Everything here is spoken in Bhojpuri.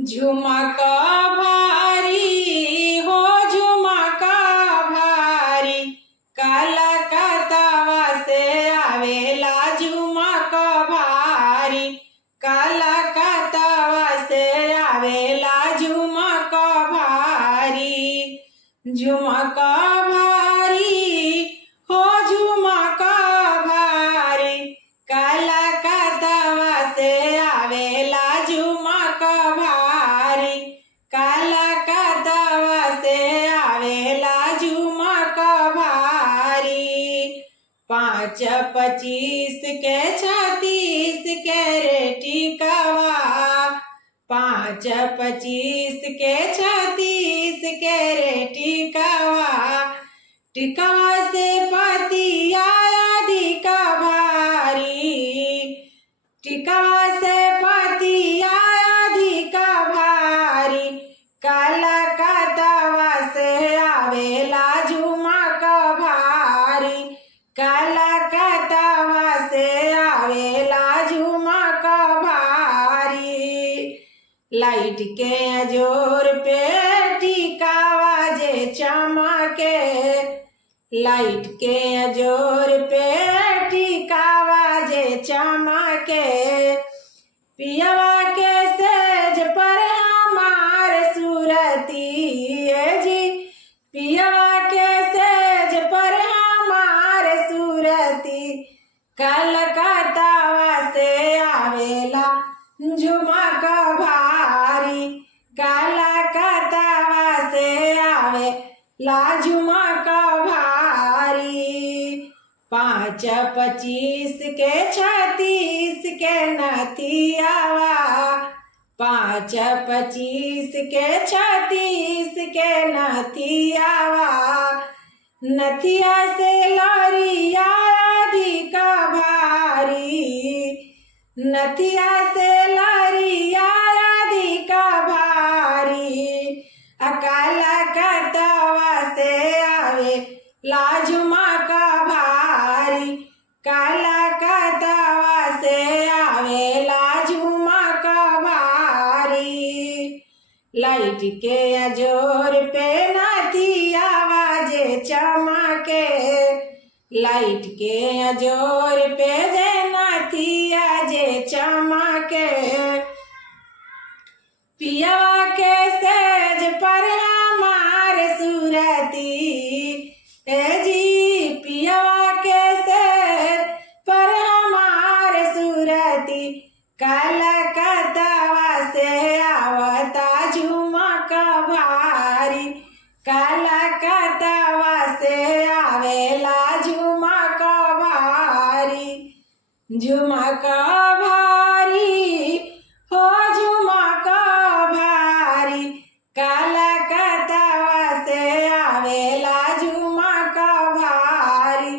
झुमका भारी हो झुमका भारी, कलकत्ता से आवेला झुमका भारी, कलकत्ता से आवेला झुमका भारी। झुमका भारी हो झुमका भारी, कलकत्ता से आवेला झुमका भारी, कलकत्ता से आवेला झुमका भारी। 5-25 के 36 के रे टिकवा, 5-25 के 36 के रे टिकवा, टिकवा से पतिया अधिक भारी, टिकवा से पतिया अधिक भारी, कलकत्ता से आवेला झुमका भारी, कलकत्ता से आवेला झुमका भारी। लाइट के जोर पे टिकावा जे चमके, लाइट के जोर पे टिकावा जे चमके, पियवा के सेज पर हमार सूरती जी, पियवा के सेज पर हमार सूरती, कलकत्ता से आवेला झुमका भारी, कलकत्ता से आवेला झुमका भारी। 5-25 के 36 के नथियावा, 5-25 के 36 के नथियावा, नथिया से लरिया अधिक भारी, नथिया से लरिया अधिक भारी, कलकत्ता से आवेला झुमका भारी, कलकत्ता से आवेला झुमका भारी। लाइट के जोर पे नथियावा जे चमके, लाइट के जोर पे जे नथिया जे चमके, पियवा के सेज पर हमार सूरती जी, पियवा के सेज पर हमार सूरती, कलकत्ता से आवता झुमका भारी, कलकत्ता से आवेला झुमका भारी। झुमका भारी हो झुमका भारी, कलकत्ता से आवेला झुमका भारी,